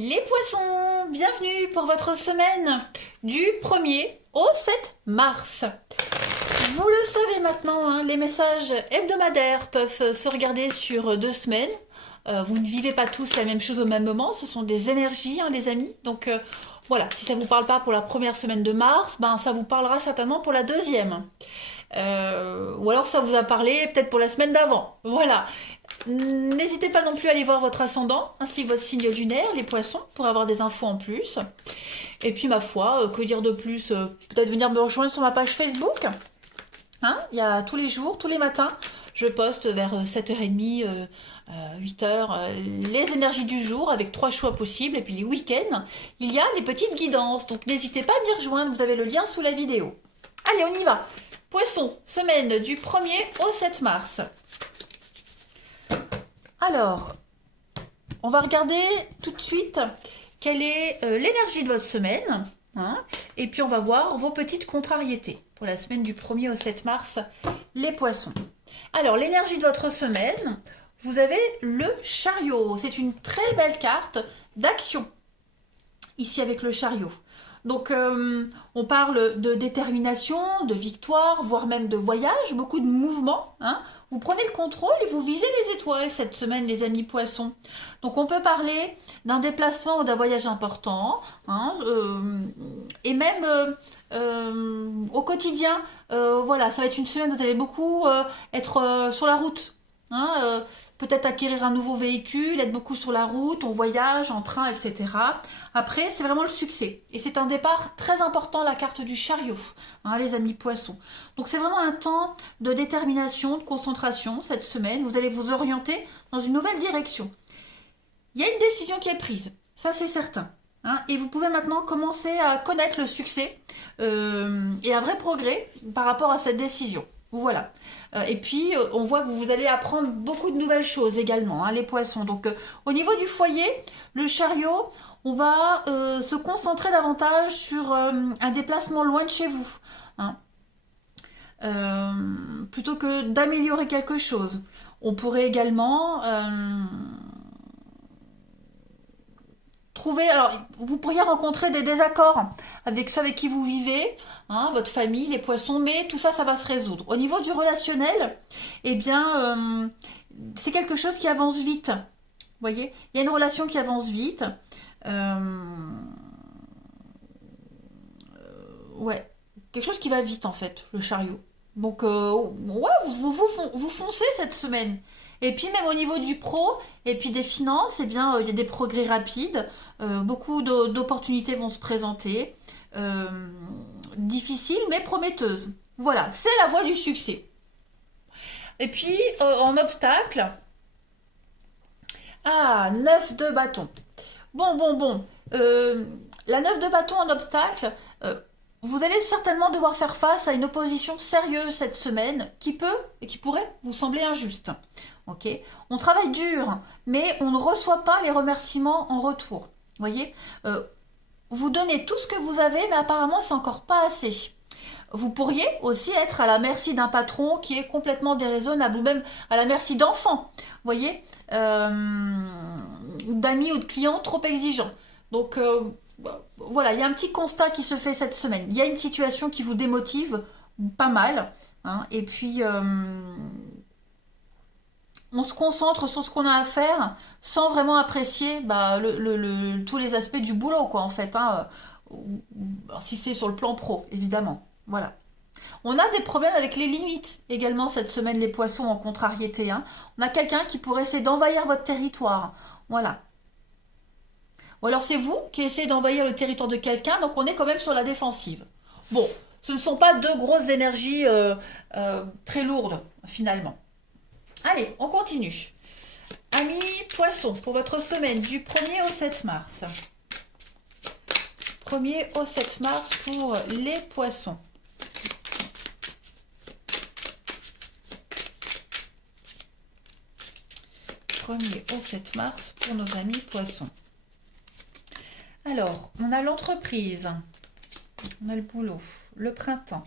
Les poissons, bienvenue pour votre semaine du 1er au 7 mars. Vous le savez maintenant, hein, les messages hebdomadaires peuvent se regarder sur 2 semaines. Vous ne vivez pas tous la même chose au même moment, ce sont des énergies, hein, les amis. Donc voilà, si ça ne vous parle pas pour la première semaine de mars, ben, ça vous parlera certainement pour la deuxième. Ou alors ça vous a parlé peut-être pour la semaine d'avant. Voilà. N'hésitez pas non plus à aller voir votre ascendant, ainsi que votre signe lunaire, les poissons, pour avoir des infos en plus. Et puis ma foi, que dire de plus, peut-être venir me rejoindre sur ma page Facebook. Hein, il y a tous les jours, tous les matins, je poste vers 7h30, 8h, les énergies du jour avec 3 choix possibles. Et puis les week-ends, il y a les petites guidances. Donc n'hésitez pas à m'y rejoindre, vous avez le lien sous la vidéo. Allez, on y va. Poisson, semaine du 1er au 7 mars. Alors, on va regarder tout de suite quelle est l'énergie de votre semaine. Hein, et puis on va voir vos petites contrariétés pour la semaine du 1er au 7 mars, les poissons. Alors, l'énergie de votre semaine, vous avez le chariot. C'est une très belle carte d'action, ici avec le chariot. Donc, on parle de détermination, de victoire, voire même de voyage, beaucoup de mouvements. Hein. Vous prenez le contrôle et vous visez les étoiles cette semaine, les amis poissons. Donc, on peut parler d'un déplacement ou d'un voyage important. Hein, et même au quotidien, voilà, ça va être une semaine où vous allez beaucoup être sur la route. Hein, peut-être acquérir un nouveau véhicule, être beaucoup sur la route, on voyage, en train, etc. Après, c'est vraiment le succès. Et c'est un départ très important, la carte du chariot, hein, les amis poissons. Donc c'est vraiment un temps de détermination, de concentration cette semaine. Vous allez vous orienter dans une nouvelle direction. Il y a une décision qui est prise, ça c'est certain. Hein, et vous pouvez maintenant commencer à connaître le succès et un vrai progrès par rapport à cette décision. Voilà. Et puis, on voit que vous allez apprendre beaucoup de nouvelles choses également, hein, les poissons. Donc, au niveau du foyer, le chariot, on va se concentrer davantage sur un déplacement loin de chez vous. Hein, plutôt que d'améliorer quelque chose. On pourrait également trouver, alors vous pourriez rencontrer des désaccords avec ceux avec qui vous vivez, hein, votre famille, les poissons, mais tout ça, ça va se résoudre. Au niveau du relationnel, eh bien, c'est quelque chose qui avance vite. Vous voyez, il y a une relation qui avance vite. Ouais, quelque chose qui va vite en fait, le chariot. Donc, ouais, vous foncez cette semaine. Et puis même au niveau du pro et puis des finances, eh bien, il y a des progrès rapides. Beaucoup d'opportunités vont se présenter. Difficiles mais prometteuses. Voilà, c'est la voie du succès. Et puis, en obstacle, 9 de bâton. Bon. La 9 de bâton en obstacle, vous allez certainement devoir faire face à une opposition sérieuse cette semaine qui peut et qui pourrait vous sembler injuste. Ok, on travaille dur, mais on ne reçoit pas les remerciements en retour. Vous voyez, vous donnez tout ce que vous avez, mais apparemment c'est encore pas assez. Vous pourriez aussi être à la merci d'un patron qui est complètement déraisonnable, ou même à la merci d'enfants, vous voyez, d'amis ou de clients trop exigeants. Donc voilà, il y a un petit constat qui se fait cette semaine. Il y a une situation qui vous démotive pas mal, hein, et puis on se concentre sur ce qu'on a à faire sans vraiment apprécier tous les aspects du boulot, quoi, en fait. Hein, si c'est sur le plan pro, évidemment. Voilà. On a des problèmes avec les limites également cette semaine, les poissons en contrariété. Hein. On a quelqu'un qui pourrait essayer d'envahir votre territoire. Voilà. Ou alors c'est vous qui essayez d'envahir le territoire de quelqu'un, donc on est quand même sur la défensive. Bon, ce ne sont pas deux grosses énergies très lourdes, finalement. Allez, on continue. Amis poissons, pour votre semaine du 1er au 7 mars. 1er au 7 mars pour les poissons. 1er au 7 mars pour nos amis poissons. Alors, on a l'entreprise, on a le boulot, le printemps,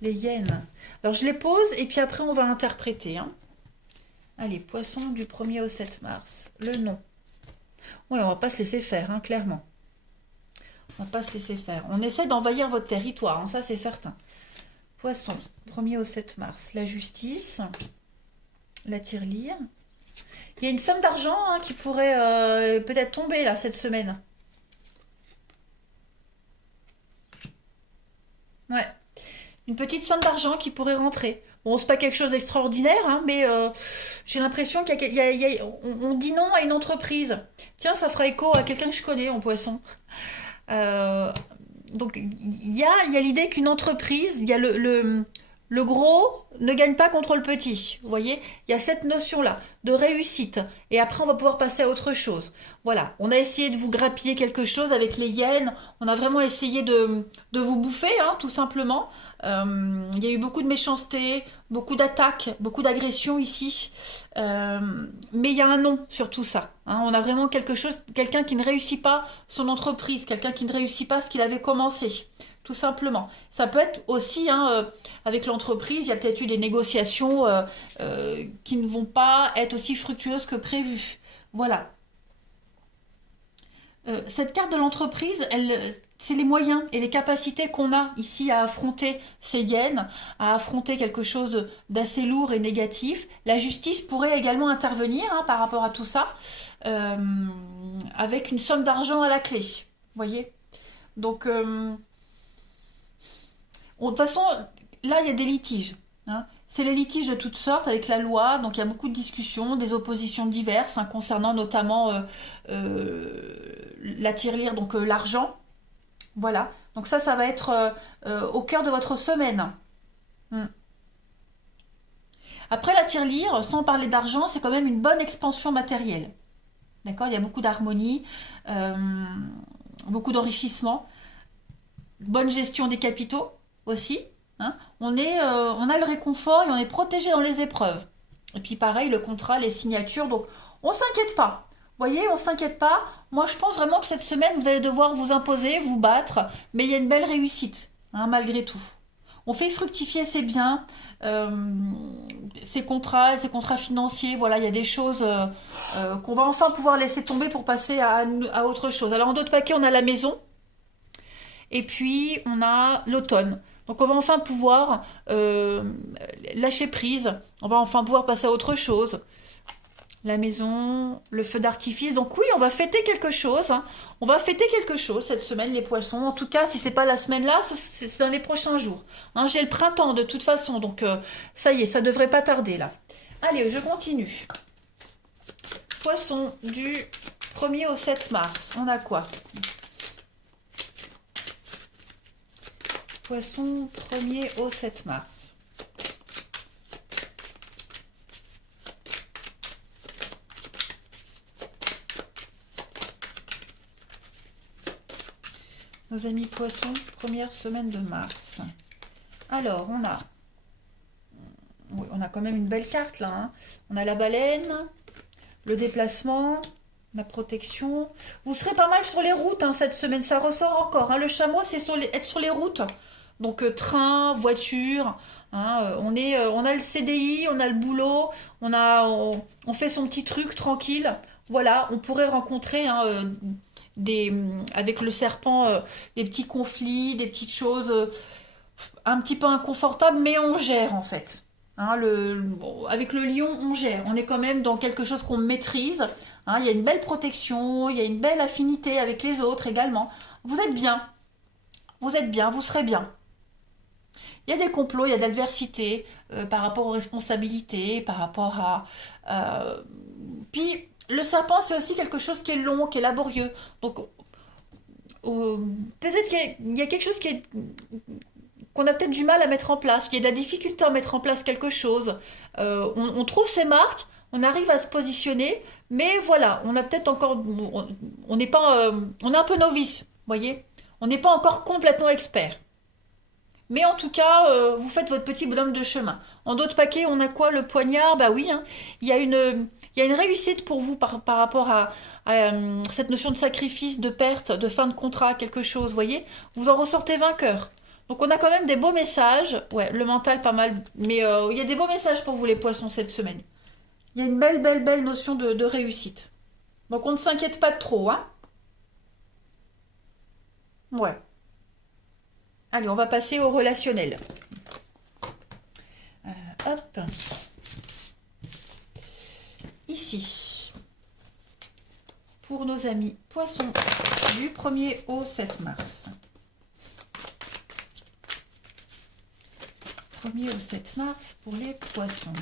les hyènes. Alors, je les pose et puis après, on va interpréter. Hein. Allez, poisson du 1er au 7 mars. Le nom. Oui, on va pas se laisser faire, hein, clairement. On va pas se laisser faire. On essaie d'envahir votre territoire, hein, ça c'est certain. Poisson, 1er au 7 mars. La justice, la tirelire. Il y a une somme d'argent hein, qui pourrait peut-être tomber là cette semaine. Ouais. Une petite somme d'argent qui pourrait rentrer. Bon, c'est pas quelque chose d'extraordinaire, hein, mais j'ai l'impression on dit non à une entreprise. Tiens, ça fera écho à quelqu'un que je connais en poisson. Euh, donc, il y a l'idée qu'une entreprise, il y a le gros ne gagne pas contre le petit. Vous voyez, il y a cette notion-là de réussite. Et après, on va pouvoir passer à autre chose. Voilà, on a essayé de vous grappiller quelque chose avec les yens. On a vraiment essayé de vous bouffer, hein, tout simplement. Il y a eu beaucoup de méchanceté, beaucoup d'attaques, beaucoup d'agressions ici. Mais il y a un non sur tout ça. Hein. On a vraiment quelqu'un qui ne réussit pas son entreprise, quelqu'un qui ne réussit pas ce qu'il avait commencé. Tout simplement. Ça peut être aussi, hein, avec l'entreprise, il y a peut-être eu des négociations qui ne vont pas être aussi fructueuses que prévu. Voilà. Cette carte de l'entreprise, c'est les moyens et les capacités qu'on a ici à affronter ces yens, à affronter quelque chose d'assez lourd et négatif. La justice pourrait également intervenir hein, par rapport à tout ça, euh, avec une somme d'argent à la clé. Vous voyez. Donc, de toute façon, là, il y a des litiges. Hein. C'est les litiges de toutes sortes avec la loi, donc il y a beaucoup de discussions, des oppositions diverses, hein, concernant notamment la tirelire, donc l'argent. Voilà. Donc ça va être au cœur de votre semaine. Hmm. Après la tirelire, sans parler d'argent, c'est quand même une bonne expansion matérielle. D'accord. Il y a beaucoup d'harmonie, euh, beaucoup d'enrichissement, bonne gestion des capitaux aussi. Hein. On a le réconfort et on est protégé dans les épreuves. Et puis pareil, le contrat, les signatures, donc on s'inquiète pas. Vous voyez, on s'inquiète pas. Moi, je pense vraiment que cette semaine, vous allez devoir vous imposer, vous battre, mais il y a une belle réussite, hein, malgré tout. On fait fructifier ses biens, ces contrats financiers. Voilà, il y a des choses qu'on va enfin pouvoir laisser tomber pour passer à autre chose. Alors en d'autres paquets, on a la maison. Et puis, on a l'automne. Donc, on va enfin pouvoir lâcher prise. On va enfin pouvoir passer à autre chose. La maison, le feu d'artifice. Donc, oui, on va fêter quelque chose. Hein. On va fêter quelque chose cette semaine, les poissons. En tout cas, si c'est pas la semaine là, c'est dans les prochains jours. Hein, j'ai le printemps de toute façon. Donc, ça y est, ça devrait pas tarder là. Allez, je continue. Poisson du 1er au 7 mars. On a quoi? Poisson 1er au 7 mars. Nos amis poissons, première semaine de mars. Alors, on a quand même une belle carte là. Hein. On a la baleine, le déplacement, la protection. Vous serez pas mal sur les routes hein, cette semaine, ça ressort encore. Hein. Le chameau, c'est être sur les routes. Donc train, voiture, hein, on a le CDI, on a le boulot, on fait son petit truc tranquille. Voilà, on pourrait rencontrer hein, avec le serpent des petits conflits, des petites choses un petit peu inconfortables, mais on gère en fait. Hein, avec le lion, on gère. On est quand même dans quelque chose qu'on maîtrise. Hein, il y a une belle protection, il y a une belle affinité avec les autres également. Vous êtes bien, vous serez bien. Il y a des complots, il y a de l'adversité par rapport aux responsabilités, par rapport à... Puis, le serpent, c'est aussi quelque chose qui est long, qui est laborieux. Donc, peut-être qu'il y a quelque chose qu'on a peut-être du mal à mettre en place, qu'il y a de la difficulté à mettre en place quelque chose. On trouve ses marques, on arrive à se positionner, mais voilà, on a peut-être encore... On n'est pas... on est un peu novice, vous voyez. On n'est pas encore complètement expert. Mais en tout cas, vous faites votre petit bonhomme de chemin. En d'autres paquets, on a quoi? Le poignard? Bah oui, hein. Il y a une réussite pour vous par rapport à cette notion de sacrifice, de perte, de fin de contrat, quelque chose, vous voyez? Vous en ressortez vainqueur. Donc on a quand même des beaux messages. Ouais, le mental pas mal. Mais il y a des beaux messages pour vous les poissons cette semaine. Il y a une belle notion de réussite. Donc on ne s'inquiète pas de trop, hein. Ouais. Allez, on va passer au relationnel. Hop. Ici, pour nos amis poissons du 1er au 7 mars. 1er au 7 mars pour les poissons.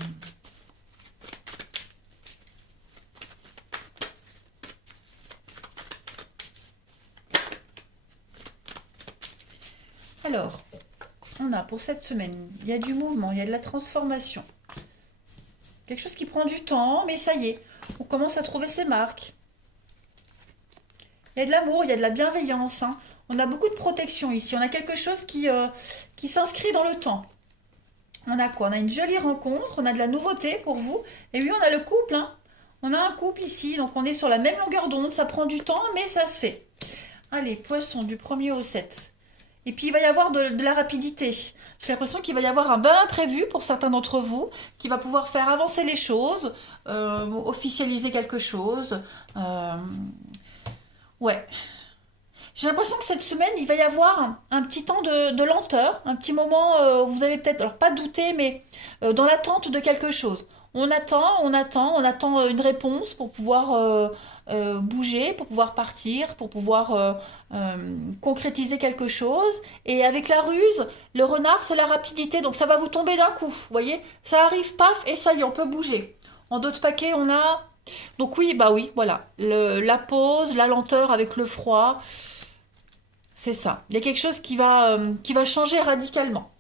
Alors, on a pour cette semaine, il y a du mouvement, il y a de la transformation. Quelque chose qui prend du temps, mais ça y est, on commence à trouver ses marques. Il y a de l'amour, il y a de la bienveillance. Hein. On a beaucoup de protection ici. On a quelque chose qui s'inscrit dans le temps. On a quoi? On a une jolie rencontre, on a de la nouveauté pour vous. Et oui, on a le couple. Hein. On a un couple ici, donc on est sur la même longueur d'onde. Ça prend du temps, mais ça se fait. Allez, poisson du 1er au 7. Et puis il va y avoir de la rapidité. J'ai l'impression qu'il va y avoir un bel imprévu pour certains d'entre vous, qui va pouvoir faire avancer les choses, officialiser quelque chose. Ouais. J'ai l'impression que cette semaine, il va y avoir un petit temps de lenteur, un petit moment où vous allez peut-être, alors pas douter, mais dans l'attente de quelque chose. On attend une réponse pour pouvoir bouger, pour pouvoir partir, pour pouvoir concrétiser quelque chose. Et avec la ruse, le renard, c'est la rapidité, donc ça va vous tomber d'un coup. Vous voyez, ça arrive, paf, et ça y est, on peut bouger. En d'autres paquets, on a... Donc oui, bah oui, voilà. La pause, la lenteur avec le froid, c'est ça. Il y a quelque chose qui va changer radicalement.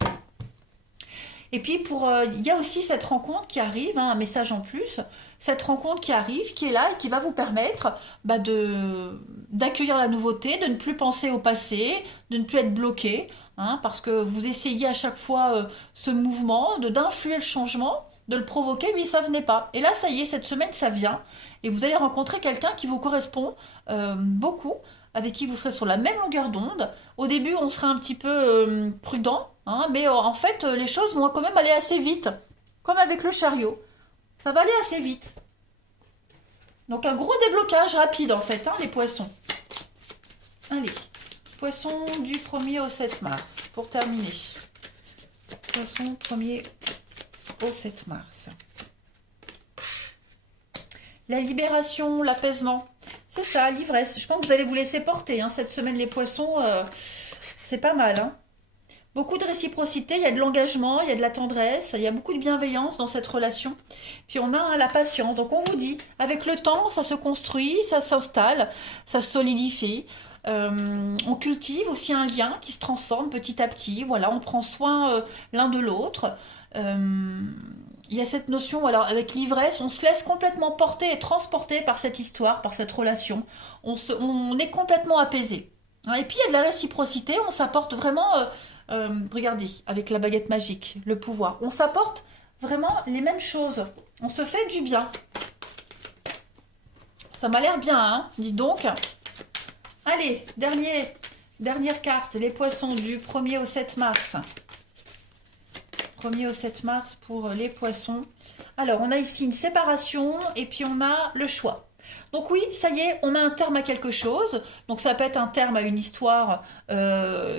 Et puis, il y a aussi cette rencontre qui arrive, hein, un message en plus, cette rencontre qui arrive, qui est là et qui va vous permettre d'accueillir la nouveauté, de ne plus penser au passé, de ne plus être bloqué, hein, parce que vous essayez à chaque fois ce mouvement, d'influer le changement, de le provoquer, mais ça venait pas. Et là, ça y est, cette semaine, ça vient, et vous allez rencontrer quelqu'un qui vous correspond beaucoup, avec qui vous serez sur la même longueur d'onde. Au début, on sera un petit peu prudent, hein, mais en fait, les choses vont quand même aller assez vite, comme avec le chariot. Ça va aller assez vite. Donc un gros déblocage rapide en fait, hein, les poissons. Allez, poissons du 1er au 7 mars, pour terminer. Poissons 1er au 7 mars. La libération, l'apaisement. C'est ça, l'ivresse. Je pense que vous allez vous laisser porter. Hein, cette semaine, les poissons, c'est pas mal. Hein. Beaucoup de réciprocité, il y a de l'engagement, il y a de la tendresse, il y a beaucoup de bienveillance dans cette relation. Puis on a la patience. Donc on vous dit, avec le temps, ça se construit, ça s'installe, ça se solidifie. On cultive aussi un lien qui se transforme petit à petit. Voilà, on prend soin l'un de l'autre. Il y a cette notion, alors avec l'ivresse, on se laisse complètement porter et transporter par cette histoire, par cette relation. On est complètement apaisé. Et puis il y a de la réciprocité, on s'apporte vraiment, regardez, avec la baguette magique, le pouvoir, on s'apporte vraiment les mêmes choses, on se fait du bien. Ça m'a l'air bien, hein, dis donc. Allez, dernière carte, les poissons du 1er au 7 mars. 1er au 7 mars pour les poissons. Alors, on a ici une séparation et puis on a le choix. Donc oui, ça y est, on met un terme à quelque chose. Donc ça peut être un terme à une histoire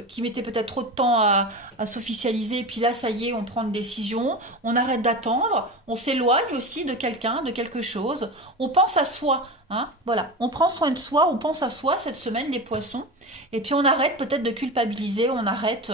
qui mettait peut-être trop de temps à s'officialiser. Et puis là, ça y est, on prend une décision. On arrête d'attendre. On s'éloigne aussi de quelqu'un, de quelque chose. On pense à soi. Hein, voilà, on prend soin de soi, on pense à soi cette semaine, les poissons. Et puis on arrête peut-être de culpabiliser. On arrête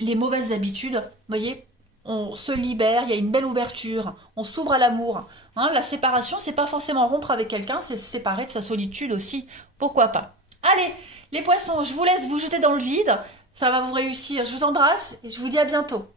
les mauvaises habitudes. Vous voyez, on se libère, il y a une belle ouverture, on s'ouvre à l'amour. Hein, la séparation, c'est pas forcément rompre avec quelqu'un, c'est se séparer de sa solitude aussi, pourquoi pas. Allez, les poissons, je vous laisse vous jeter dans le vide, ça va vous réussir. Je vous embrasse et je vous dis à bientôt.